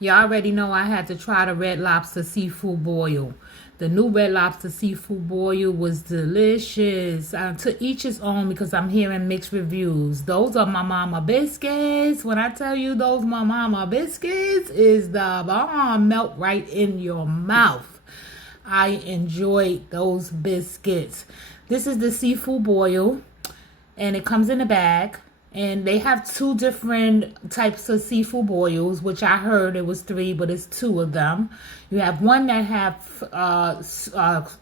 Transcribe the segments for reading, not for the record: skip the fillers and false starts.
Y'all already know I had to try the Red Lobster seafood boil. The new Red Lobster seafood boil was delicious. To each his own because I'm hearing mixed reviews. Those are my mama biscuits. When I tell you those my mama biscuits is the bomb, melt right in your mouth. I enjoyed those biscuits. This is the seafood boil, and it comes in a bag. And they have two different types of seafood boils, which I heard it was three, but it's two of them. You have one that have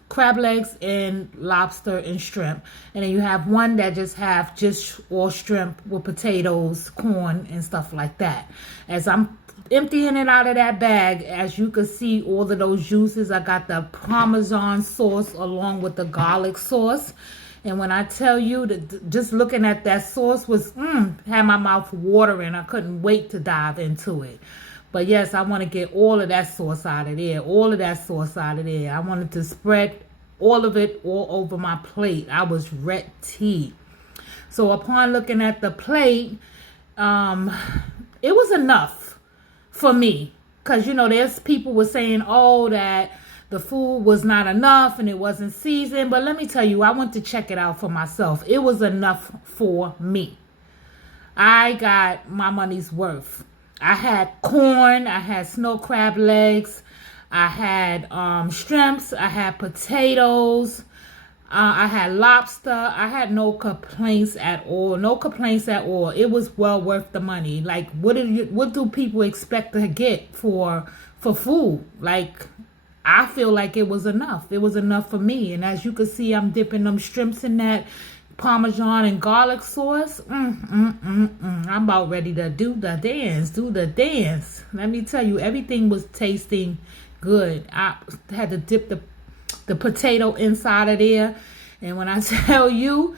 crab legs and lobster and shrimp, and then you have one that just all shrimp with potatoes, corn, and stuff like that. As I'm emptying it out of that bag, as you can see all of those juices, I got the Parmesan sauce along with the garlic sauce. And when I tell you that, just looking at that sauce was had my mouth watering. I couldn't wait to dive into it. But yes, I want to get all of that sauce out of there. All of that sauce out of there. I wanted to spread all of it all over my plate. I was ready. So upon looking at the plate, it was enough for me. Because, there's people were saying, oh, that the food was not enough and it wasn't seasoned. But let me tell you, I went to check it out for myself. It was enough for me. I got my money's worth. I had corn. I had snow crab legs. I had shrimps. I had potatoes. I had lobster. I had no complaints at all. No complaints at all. It was well worth the money. Like, what do people expect to get for food? Like, I feel like it was enough. It was enough for me. And as you can see, I'm dipping them shrimps in that Parmesan and garlic sauce. I'm about ready to do the dance. Do the dance. Let me tell you, everything was tasting good. I had to dip the potato inside of there. And when I tell you,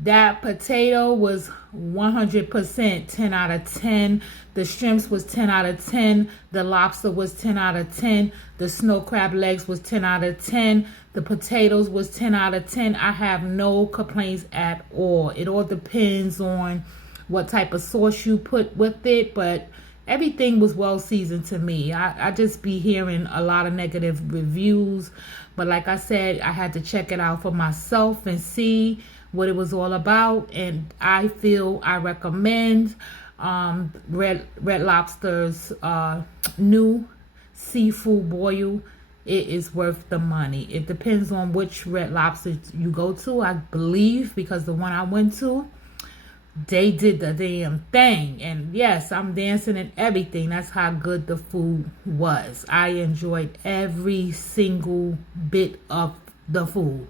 that potato was 100% 10 out of 10. The shrimps was 10 out of 10. The lobster was 10 out of 10. The snow crab legs was 10 out of 10. The potatoes was 10 out of 10. I have no complaints at all. It all depends on what type of sauce you put with it, but everything was well seasoned to me. I just be hearing a lot of negative reviews, but like I said, I had to check it out for myself and see what it was all about. And I feel I recommend Red Lobster's new seafood boil. It is worth the money. It depends on which Red Lobster you go to, I believe, because the one I went to, they did the damn thing. And yes, I'm dancing and everything. That's how good the food was. I enjoyed every single bit of the food.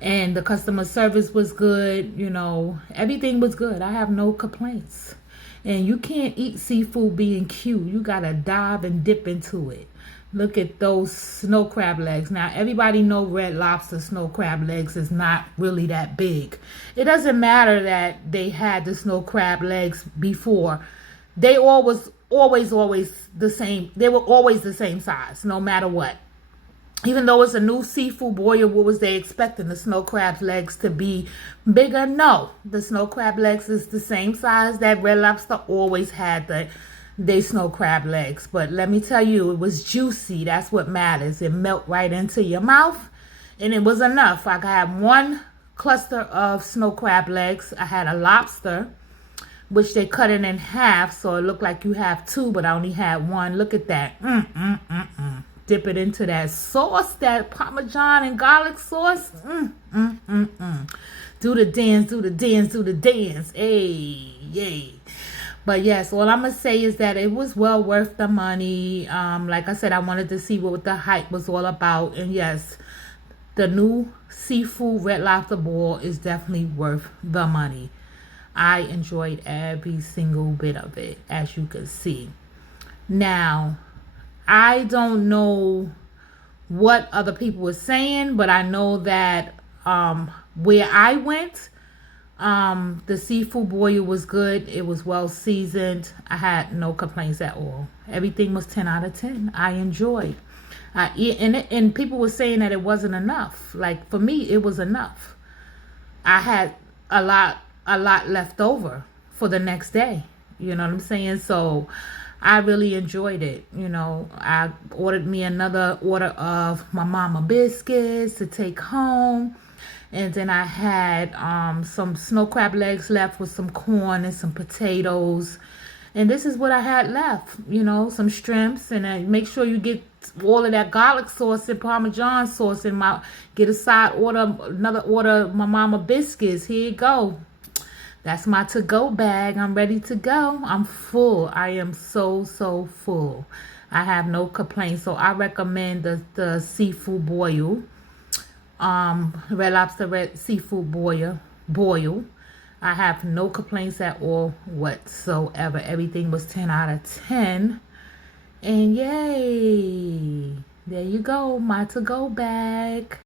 And the customer service was good. Everything was good. I have no complaints. And you can't eat seafood being cute. You got to dive and dip into it. Look at those snow crab legs. Now, everybody know Red Lobster snow crab legs is not really that big. It doesn't matter that they had the snow crab legs before. They always the same. They were always the same size, no matter what. Even though it's a new seafood boil, what was they expecting? The snow crab legs to be bigger? No. The snow crab legs is the same size that Red Lobster always had they snow crab legs. But let me tell you, it was juicy. That's what matters. It melt right into your mouth. And it was enough. I had one cluster of snow crab legs. I had a lobster, which they cut it in half. So it looked like you have two, but I only had one. Look at that. Dip it into that sauce, that Parmesan and garlic sauce. Do the dance, do the dance, do the dance. Hey, yay. But yes, all I'm going to say is that it was well worth the money. Like I said, I wanted to see what the hype was all about. And yes, the new seafood Red Lobster boil is definitely worth the money. I enjoyed every single bit of it, as you can see. Now, I don't know what other people were saying, but I know that where I went, the seafood boil was good. It was well seasoned. I had no complaints at all. Everything was 10 out of 10. I enjoyed. And people were saying that it wasn't enough. Like, for me, it was enough. I had a lot left over for the next day. You know what I'm saying? So I really enjoyed it. I ordered me another order of my mama biscuits to take home. And then I had some snow crab legs left with some corn and some potatoes. And this is what I had left, some shrimps. And make sure you get all of that garlic sauce and Parmesan sauce in get a side order, another order of my mama biscuits. Here you go. That's my to-go bag. I'm ready to go. I'm full. I am so, so full. I have no complaints. So I recommend the seafood boil. Red Lobster red seafood boil. I have no complaints at all whatsoever. Everything was 10 out of 10. And yay. There you go. My to-go bag.